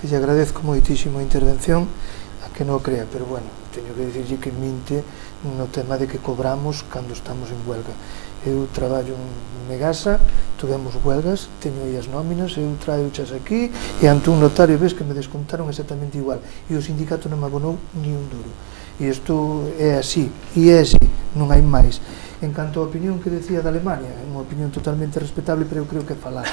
que lle agradezco moitísimo a intervención, a que non o crea, pero bueno, teño que dicirlle que minte no tema de que cobramos cando estamos en huelga. Eu traballo en Megasa, tuvemos huelgas, teño aí as nóminas, eu traiochas aquí e ante un notario ves que me descontaron exactamente igual e o sindicato non me abonou ni un duro. E isto é así, e é así, non hai máis. En canto á opinión que decía da Alemania, é unha opinión totalmente respetable, pero eu creo que é falaz.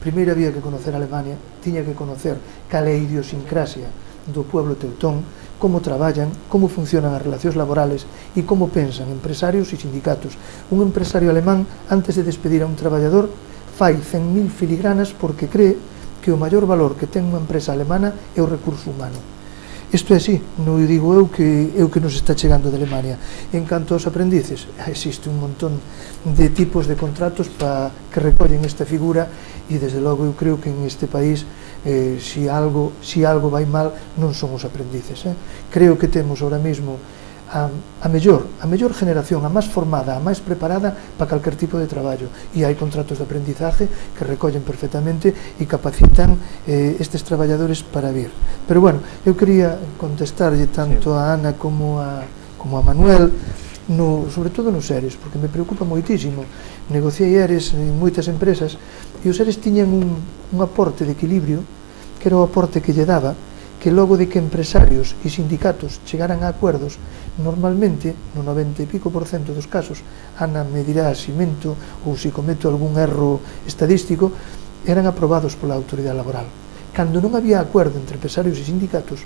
Primeiro había que conocer a Alemania, tiña que conocer cal é a idiosincrasia do pueblo teutón, como traballan, como funcionan as relacións laborales e como pensan empresarios e sindicatos. Un empresario alemán, antes de despedir a un traballador, fai 100.000 filigranas porque cree que o maior valor que ten unha empresa alemana é o recurso humano. Isto é así, non digo eu que nos está chegando de Alemania. En canto aos aprendices, existe un montón de tipos de contratos que recollen esta figura e desde logo eu creo que en este país si algo vai mal non son os aprendices. Creo que temos ahora mesmo a mellor generación, a máis formada, a máis preparada para calquer tipo de traballo, e hai contratos de aprendizaje que recollen perfectamente e capacitan estes traballadores para vir. Pero bueno, eu quería contestarlle tanto a Ana como a Manuel, sobre todo nos ERES, porque me preocupa moitísimo. Negociei ERES en moitas empresas e os ERES tiñan un aporte de equilibrio, que era o aporte que lle daba que logo de que empresarios e sindicatos chegaran a acuerdos, normalmente, no 90 e pico % dos casos, Ana me dirá si mento ou si cometo algún erro estadístico, eran aprobados pola autoridade laboral. Cando non había acuerdo entre empresarios e sindicatos,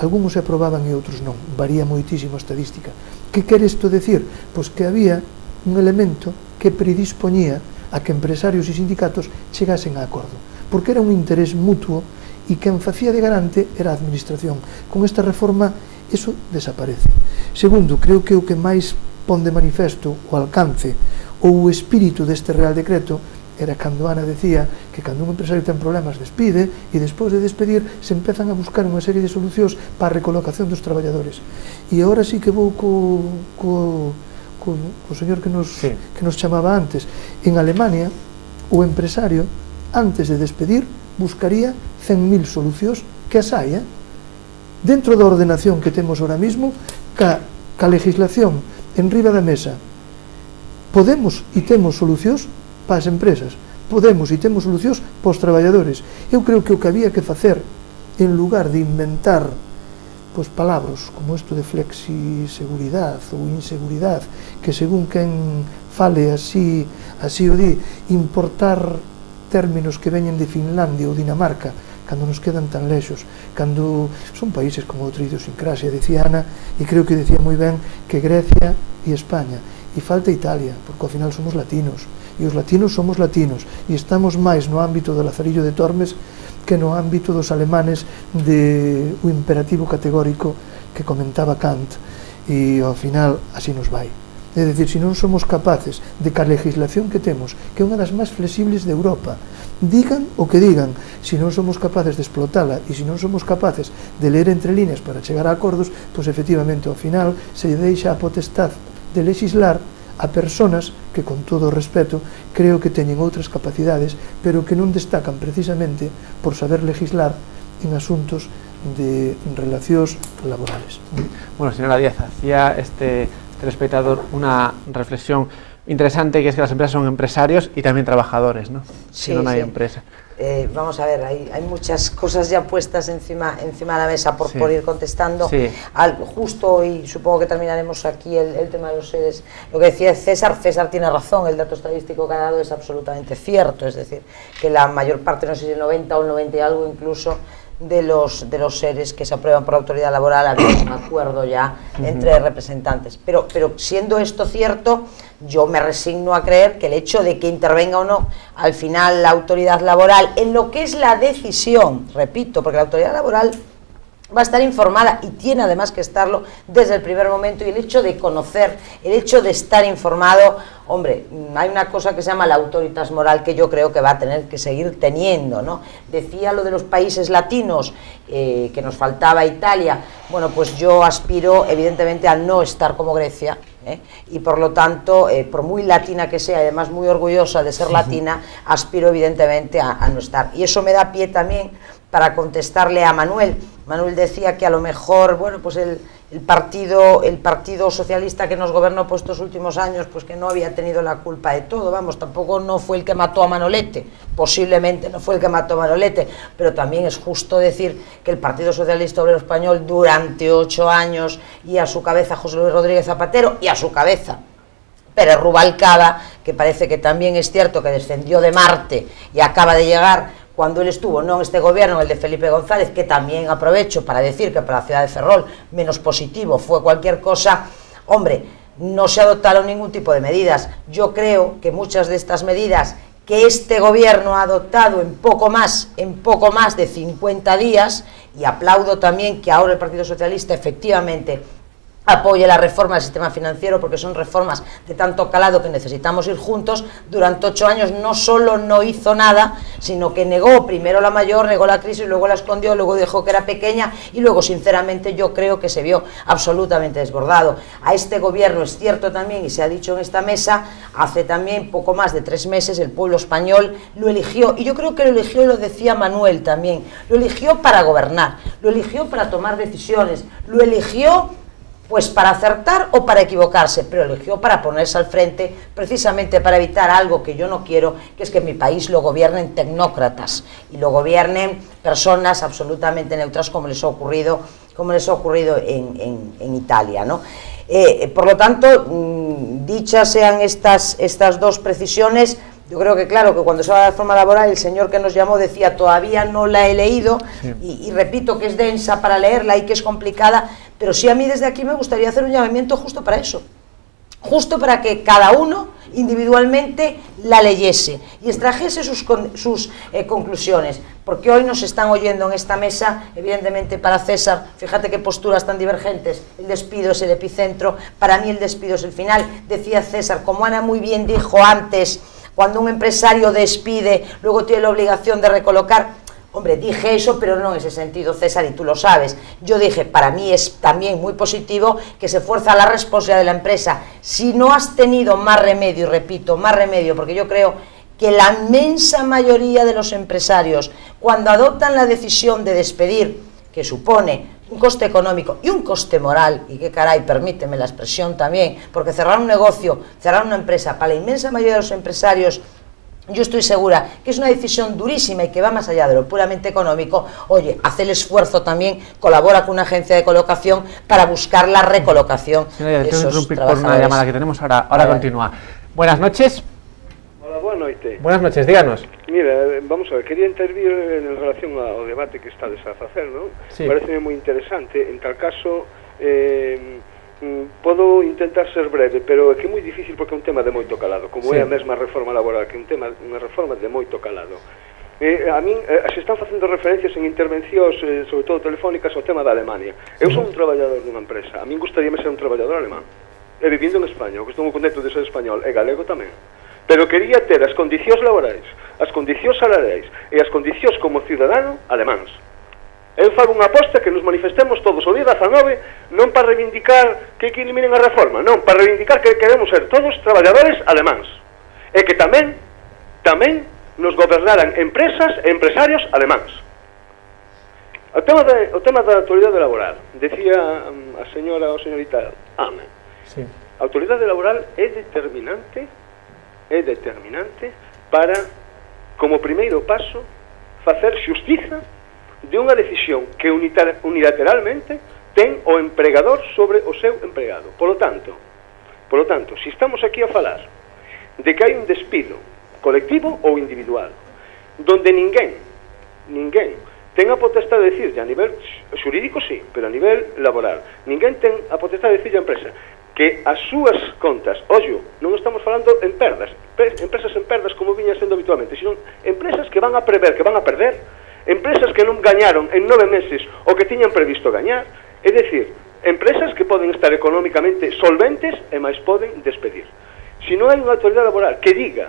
algúns se aprobaban e outros non, varía moitísimo a estadística. Que quere isto decir? Pois que había un elemento que predispoñía a que empresarios e sindicatos chegasen a acordo, porque era un interés mutuo e quen facía de garante era a administración. Con esta reforma iso desaparece. Segundo, creo que o que máis pon de manifesto o alcance ou o espírito deste Real Decreto era cando Ana decía que cando un empresario ten problemas despide e despois de despedir se empezan a buscar unha serie de solucións para a recolocación dos traballadores. E agora sí que vou co señor que nos chamaba antes. En Alemania o empresario antes de despedir buscaría 100.000 solucións que as hai, dentro da ordenación que temos ahora mismo, ca legislación en riba da mesa. Podemos e temos solucións para as empresas, podemos e temos solucións para os traballadores. Eu creo que o que había que facer, en lugar de inventar palabras como isto de flexiseguridade ou inseguridade, que según quen fale así o di, importar términos que veñen de Finlandia ou Dinamarca, cando nos quedan tan lexos, cando son países con outra idiosincrasia, decía Ana, e creo que decía moi ben que Grecia e España, e falta Italia, porque ao final somos latinos, e os latinos somos latinos, e estamos máis no ámbito do Lazarillo de Tormes que no ámbito dos alemanes de o imperativo categórico que comentaba Kant, e ao final así nos vai. É dicir, se non somos capaces de que a legislación que temos, que é unha das máis flexibles de Europa, digan o que digan, se non somos capaces de explotala e se non somos capaces de ler entre líneas para chegar a acordos, pois efectivamente ao final se deixa a potestad de legislar a persoas que, con todo o respeto, creo que teñen outras capacidades, pero que non destacan precisamente por saber legislar en asuntos de relacións laborales. Bueno, señora Díaz, hacía este telespectador una reflexión interesante, que es que las empresas son empresarios y también trabajadores, ¿no? Si no hay empresa. Vamos a ver, hay muchas cosas ya puestas encima de la mesa por ir contestando. Justo, y supongo que terminaremos aquí el tema de los seres. Lo que decía César tiene razón, el dato estadístico que ha dado es absolutamente cierto, es decir, que la mayor parte, no sé si el 90 o el 90 y algo incluso, de los seres que se aprueban por autoridad laboral, había un acuerdo ya entre representantes. Pero siendo esto cierto, yo me resigno a creer que el hecho de que intervenga o no, al final la autoridad laboral, en lo que es la decisión, repito, porque la autoridad laboral va a estar informada y tiene además que estarlo desde el primer momento, y el hecho de conocer, el hecho de estar informado, hombre, hay una cosa que se llama la autoritas moral que yo creo que va a tener que seguir teniendo, ¿no? Decía lo de los países latinos, que nos faltaba Italia. Bueno, pues yo aspiro evidentemente a no estar como Grecia, y por lo tanto, por muy latina que sea, y además muy orgullosa de ser latina, aspiro evidentemente a no estar. Y eso me da pie también para contestarle a Manuel. Manuel decía que a lo mejor, bueno, pues el Partido Socialista que nos gobernó por estos últimos años, pues que no había tenido la culpa de todo, vamos, tampoco no fue el que mató a Manolete, posiblemente no fue el que mató a Manolete, pero también es justo decir que el Partido Socialista Obrero Español durante 8 años, y a su cabeza José Luis Rodríguez Zapatero, y a su cabeza Pérez Rubalcaba, que parece que también es cierto que descendió de Marte y acaba de llegar cuando él estuvo, no en este gobierno, en el de Felipe González, que también aprovecho para decir que para la ciudad de Ferrol menos positivo fue cualquier cosa. Hombre, no se adoptaron ningún tipo de medidas. Yo creo que muchas de estas medidas que este gobierno ha adoptado en poco más de 50 días, y aplaudo también que ahora el Partido Socialista efectivamente apoye la reforma del sistema financiero, porque son reformas de tanto calado que necesitamos ir juntos. Durante 8 años no solo no hizo nada, sino que negó primero la mayor, negó la crisis, luego la escondió, luego dijo que era pequeña, y luego sinceramente yo creo que se vio absolutamente desbordado. A este gobierno, es cierto también, y se ha dicho en esta mesa, hace también poco más de 3 meses el pueblo español lo eligió, y yo creo que lo eligió, y lo decía Manuel también, lo eligió para gobernar, lo eligió para tomar decisiones, lo eligió pues para acertar o para equivocarse, pero eligió para ponerse al frente, precisamente para evitar algo que yo no quiero, que es que en mi país lo gobiernen tecnócratas y lo gobiernen personas absolutamente neutras, como les ha ocurrido en Italia, ¿no? Por lo tanto, dichas sean estas 2 precisiones. Yo creo que, claro, que cuando se habla de la reforma laboral, el señor que nos llamó decía, todavía no la he leído, sí. y repito que es densa para leerla y que es complicada, pero sí a mí desde aquí me gustaría hacer un llamamiento justo para eso, justo para que cada uno individualmente la leyese y extrajese sus conclusiones, porque hoy nos están oyendo en esta mesa, evidentemente para César, fíjate qué posturas tan divergentes, el despido es el epicentro, para mí el despido es el final, decía César, como Ana muy bien dijo antes, cuando un empresario despide, luego tiene la obligación de recolocar. Hombre, dije eso, pero no en ese sentido, César, y tú lo sabes. Yo dije, para mí es también muy positivo que se fuerza la responsabilidad de la empresa. Si no has tenido más remedio, y repito, más remedio, porque yo creo que la inmensa mayoría de los empresarios, cuando adoptan la decisión de despedir, que supone un coste económico y un coste moral, y qué caray, permíteme la expresión también, porque cerrar un negocio, cerrar una empresa, para la inmensa mayoría de los empresarios, yo estoy segura que es una decisión durísima y que va más allá de lo puramente económico. Oye, hace el esfuerzo también, colabora con una agencia de colocación para buscar la recolocación de esos trabajadores. Por una llamada que tenemos ahora continúa. Buenas noches. Hola, boa noite. Buenas noches, díganos. Mira, vamos a ver, quería intervir en relación ao debate que está a facer, non? Sí. Parece moi interesante, en tal caso podo intentar ser breve, pero é que é moi difícil porque é un tema de moito calado, como sí. É a mesma reforma laboral, que é unha reforma de moito calado. A min se están facendo referencias en intervencións, sobre todo telefónicas, ao tema da Alemania. Eu son un traballador dunha empresa, a min gustaríame ser un traballador alemán, e vivindo en España, o que estou moi contento de ser español, e galego tamén. Pero quería ter as condicións laborais, as condicións salariais e as condicións como cidadano alemáns. Eu fago unha aposta que nos manifestemos todos o día 19, non para reivindicar que eliminen a reforma, non, para reivindicar que queremos ser todos traballadores alemáns. E que tamén nos gobernaran empresas e empresarios alemáns. O tema da autoridade laboral, decía a señorita Ana, sí. A autoridade laboral é determinante para, como primeiro paso, facer xustiza de unha decisión que unilateralmente ten o empregador sobre o seu empregado. Por lo tanto, se estamos aquí a falar de que hai un despido colectivo ou individual, donde ninguén ten a potestade de decirlle a nivel xurídico, sí, pero a nivel laboral, ninguén ten a potestade de decirlle a empresa que as súas contas, ollo, non estamos falando en perdas, empresas en perdas como viña sendo habitualmente, sino empresas que van a prever que van a perder, empresas que non gañaron en 9 meses o que tiñan previsto gañar, é dicir, empresas que poden estar económicamente solventes e máis poden despedir. Se non hai unha autoridade laboral que diga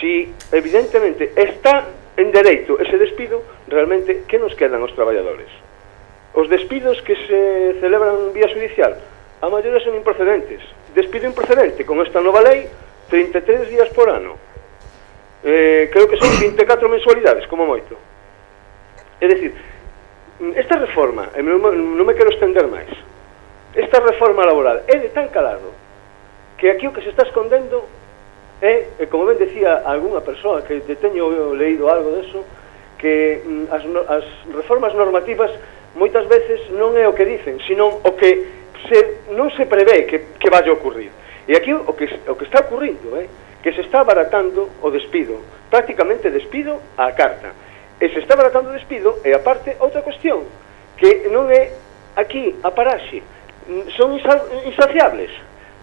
si evidentemente está en dereito ese despido, realmente, que nos quedan os traballadores? Os despidos que se celebran vía judicial, a maioría son improcedentes. Despido improcedente, con esta nova lei, 33 días por ano. Creo que son 24 mensualidades, como moito. É dicir, esta reforma, e non me quero estender máis, esta reforma laboral é de tan calado que aquí o que se está escondendo é, como ben decía algunha persoa que teño leído algo deso, que as reformas normativas moitas veces non é o que dicen, senón o que non se prevé que vai a ocurrir. E aquí o que está ocurrindo é que se está abaratando o despido, prácticamente despido á carta. E se está abaratando o despido, e aparte, outra cuestión, que non é aquí a paraxe, son insaciables,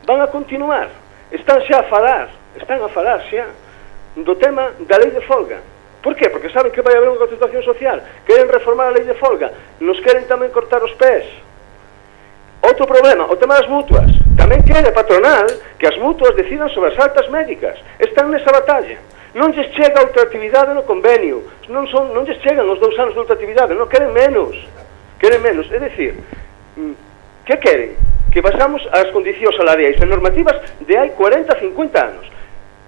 van a continuar, están a falar xa do tema da lei de folga. Por qué? Porque saben que vai haber unha concentración social, queren reformar a lei de folga, nos queren tamén cortar os pés. Outro problema, o tema das mutuas. Tamén quere a patronal que as mutuas decidan sobre as altas médicas. Están nesa batalla. Non lles chega a ultraactividade no convenio. Non lles chegan os 2 anos de ultraactividade. Non queren menos. Queren menos. É dicir, que queren? Que basamos as condicións salariais e normativas de hai 40, 50 anos.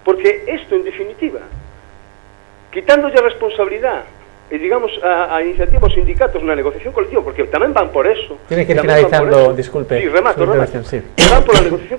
Porque isto, en definitiva, quitándolle a responsabilidade e digamos a iniciativa aos sindicatos na negociación colectiva, porque tamén van por eso. Tiene que ir finalizando, disculpe. Sí, remato. Sí. Van por la negociación